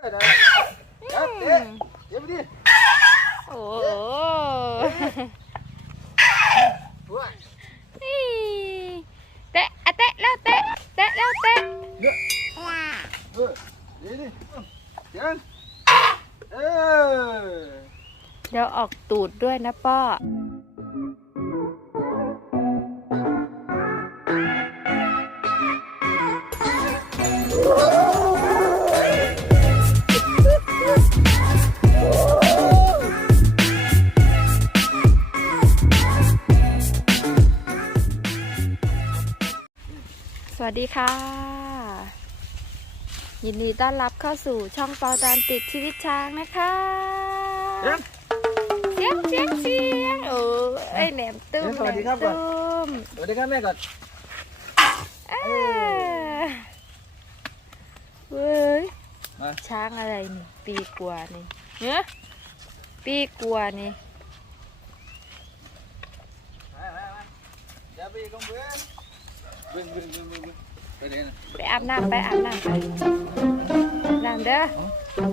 เออได้เดี๋ยวเตะเดี๋ยวไปดิโอ้หัวนี่เตะอะเตะแล้วเตะเตะแล้วเตะเดี๋ยวเออเดี๋ยวดิเดี๋ยวเออเดี๋ยวออกตูดด้วยนะป้อ วัสดีค่ะ ยินดีต้อนรับเข้าสู่ช่องเปาตานติดชีวิตช้างนะคะเดี๋ยวเสียงเสียงเสียงโอ้ยแหนมตุ้มเดี๋ยวสวัสดีครับแหนมก่อนตุ้มสวัสดีครับแม่ก่อนเอ้ยเว้ยมาช้างอะไรนี่ปีกว่านี่เนื้อปีกว่านี่ ไปอาบน้ำไปอาบน้ำไปอาบน้ำเด้อไหน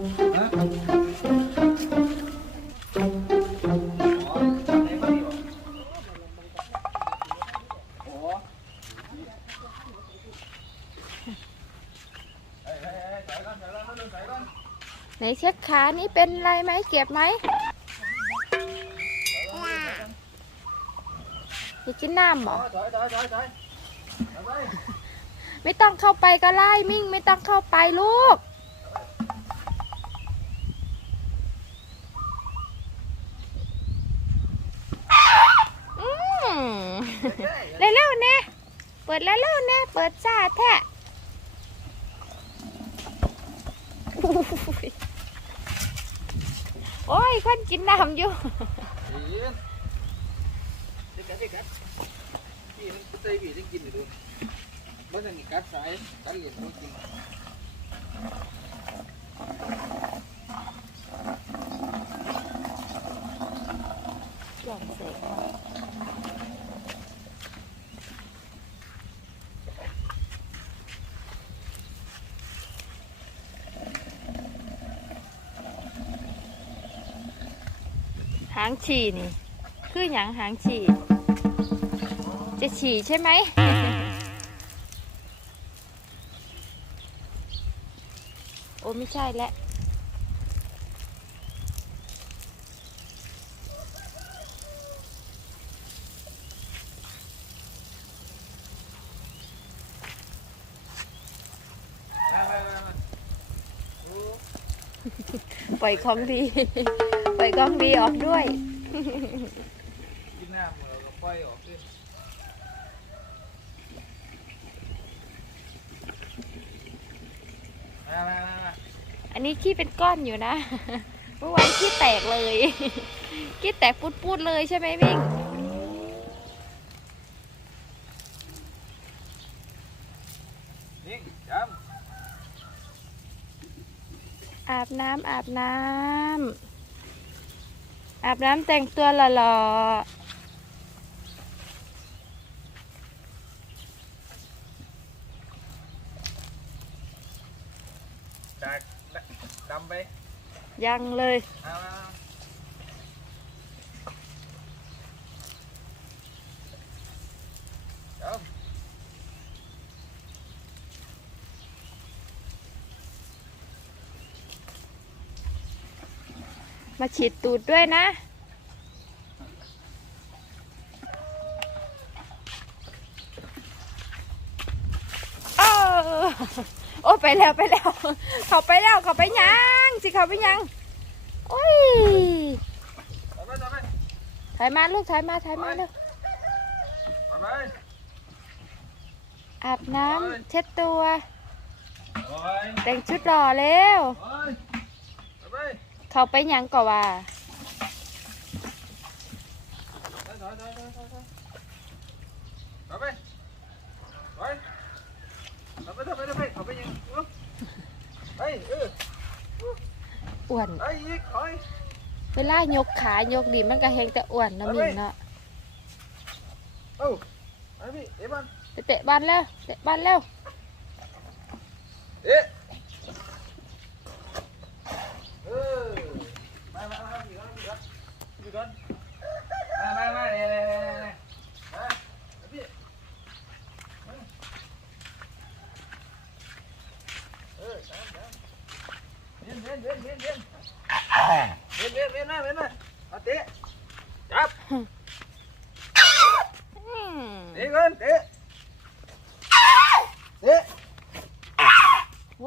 เฮ้ยเฮ้ยเฮ้ยในเช็คขานี่เป็นไรไหมเก็บไหมจะกินน้ำเหรอ ไปไม่ต้องเข้าไปก็ไล่มิ่ง ไม่ต้องเข้าไปลูกอืมเร็วๆเน่เปิดแล้วเร็วๆเน่เปิดจ้าแท้อุ้ยโอ้ยคนกินน้ำอยู่ นี่มันใส่พี่ต้งกินอยู่ดูบ่ต้องมีกัดสายกัดเหลี่ยมบ่จริงลองใส่หางฉี่นี่ คืออย่างหางฉี่ จะฉี่ใช่ไหม โอ้ไม่ใช่แล้วปล่อยของดี ปล่อยของดีออกด้วย กินน้ำเราก็ปล่อยออกดิมามามามา อันนี้ขี้เป็นก้อนอยู่นะ เมื่อวานขี้แตกเลย ขี้แตกปุดๆเลยใช่ไหมมิ่งนิ่งจอาบน้ำอาบน้ำอาบน้ำแต่งตัวหล่อำ จากดำไปๆยังเลยมามามาเดี๋ยวมาฉีดตูดด้วยนะ โอ้โอ้ ไปแล้วไปแล้ว เขาไปแล้วเขาไปยังสิเขาไปยังโอ้ยต่อไปต่อไปถอยมาลูกถอยมาถอยมาเร็วต่อไปอาบน้ำเช็ดตัวแต่งชุดหล่อเร็วเขาไปยังก่อว่าถอยถอย เอาไปเถอะไปเถอะไปเอาไปยังเอาไปเอออ้วนไปอีกเอาไป เวลายกขายกดีมันก็แฮงแต่อ้วนเนาะมินเนาะเอาไปพี่เอ๊ะบ้านไปเตะบอลแล้วเตะบอลแล้วเอ๊ะเออมามามาอยู่ก่อนอยู่ก่อนอยู่ก่อนมามามาเนี่ย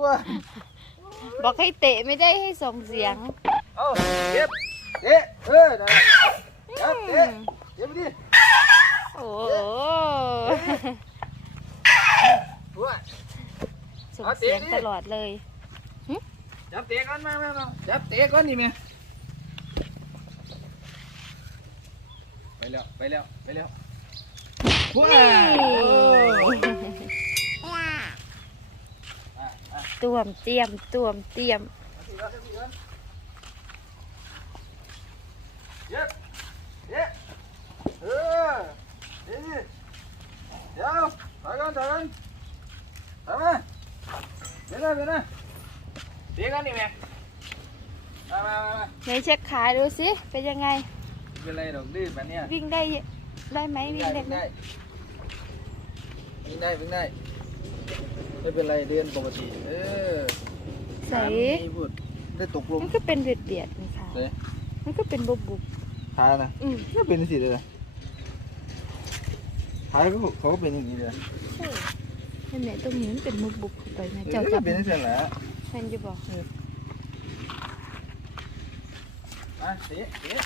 ว้าบอกให้เตะไม่ได้ให้ส่งเสียง เอาเก็บเตะเออได้จับเตะเก็บไปดิโอ้ว้าส่งเสียงตลอดเลยจับเตะก่อนมามามาจับเตะก่อนนี่แม่ไปแล้ว ไปแล้ว ไปแล้วว้านี่โอ้อะอะ ต้วมเตรียมต้วมเตรียมเอาสิเอาสิเย็บเย็บเออเดี๋ยวดิเดี๋ยวถอยก่อนถอยก่อนถอยมาเดี๋ยวนะเดี๋ยวนะเดี๋ยวกันนี่แม่มามามามาไหนเช็คขาดูสิเป็นยังไงเป็นไรดอกดื้อแบบเนี้ยวิ่งได้ได้ไหมวิ่งได้ไหมได้วิ่งได้วิ่งได้ ไม่เป็นไรเดินปกติ เออใส่มีพูดได้ตกลงมันก็เป็นเบียดเบียดๆนี่ค่ะเลยมันก็เป็นบุบบุบทานะๆอืมก็เป็นสิเลยทายก็เขาก็เป็นอย่างนี้เลยใช่นั่นแหละตรงนี้มันเป็นบุบบุบเข้าไปนะเจ้าเจ้าจับเป็นนั่นแหละแม่นจะบอกมาเสียเสีย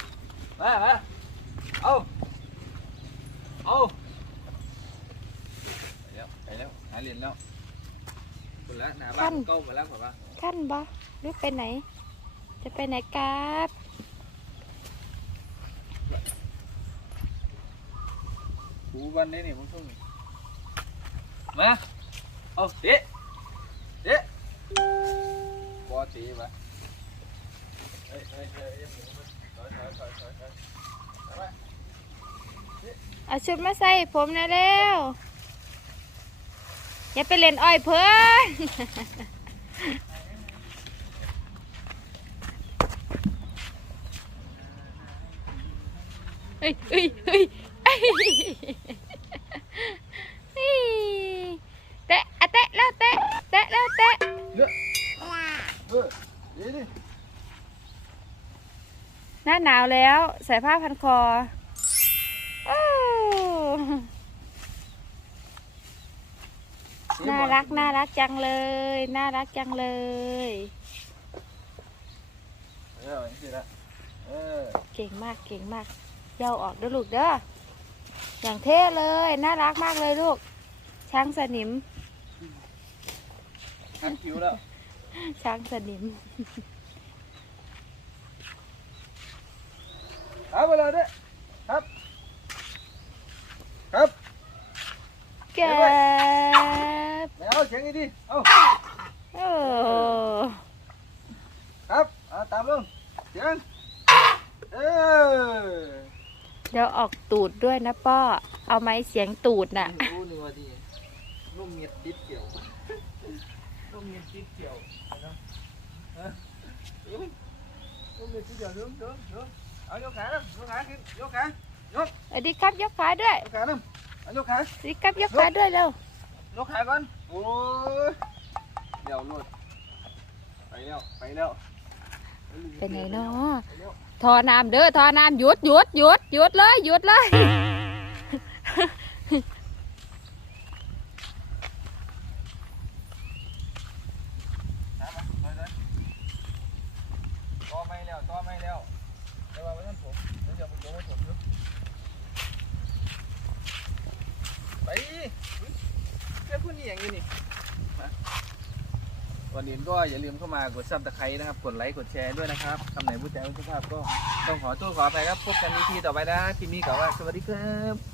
มามาเอาเอาไปแล้วไปแล้วหาเหรียญแล้ว คนละหน้าบ้านเก้ามาแล้วผมว่าขั้นบ่หรือไปไหน จะไปไหนครับหูวันนี้นี่ผมต้องมาเอาเตะเตะบอตีมาเฮ้ยเฮ้ยเฮ้ยเฮ้ยถอยถอยถอยถอยถอยมาเอาชุดมาใส่ผมหนะเร็ว อย่าไปเล่นอ้อยเพิ่นเฮ้ยเฮ้ยเฮ้ยเอ้ยเฮ้ยเตะอะเตะแล้วเตะเตะแล้วเตะเลือกเออเดี๋ยวดิหน้าหนาวแล้ว ใส่ผ้าพันคอโอ้ น่ารักน่ารักจังเลย น่ารักจังเลยเอออย่างนี้ละเออเก่งมากเก่งมากเย้าออกเด้อลูกเด้ออย่างเท่เลย น่ารักมากเลยลูก ช้างสนิมทันคิวแล้วช้างสนิมเอาไปเลยด้วยครับ ครับ แก็บเอาเสียงนี้ดิเอาโอ้ครับเอาตามลงเสียง เออเดี๋ยวออกตูดด้วยนะป้อ เอาไหมเสียงตูดน่ะ รู้หนึ่งว่าดีนุ่มเมียดติดเกี่ยวนุ่มเมียดติดเกี่ยวเนาะฮะนุ่มเมียดติดเกี่ยวเดิมเดิมเดิมเอายกขาเดิมยกขาขึ้นยกขาสวัสดีครับยกขาด้วย ยกขาเดิมเอา ยกขาสวัสดีครับยกขาด้วยเร็ว ยกขาก่อน โอ้ยเดี๋ยวรวดไปแล้ว ไปแล้ว ไปไหนเนาะไปแล้วทอน้ำเด้อทอน้ำหยุดหยุดหยุดหยุดเลยหยุดเลย น้ำมาถอยเลยต่อไม่แล้วต่อไม่แล้วเดี๋ยวว่าไว้ท่านผมเดี๋ยวจะผมโยนให้ผมดูไปอุ๊ยแค่พูดนี่อย่างนี้นี่มาก่ อนอื่นก็อย่าลืมเข้ามากดซับตะไคร้นะครับ กดไลค์ กดแชร์ด้วยนะครับคำไหนผู้ใจผู้สุภาพก็ต้องขอโทษขออภัยครับ พบกันในทีต่อไปนะทีนี้กล่าวว่าสวัสดีครับ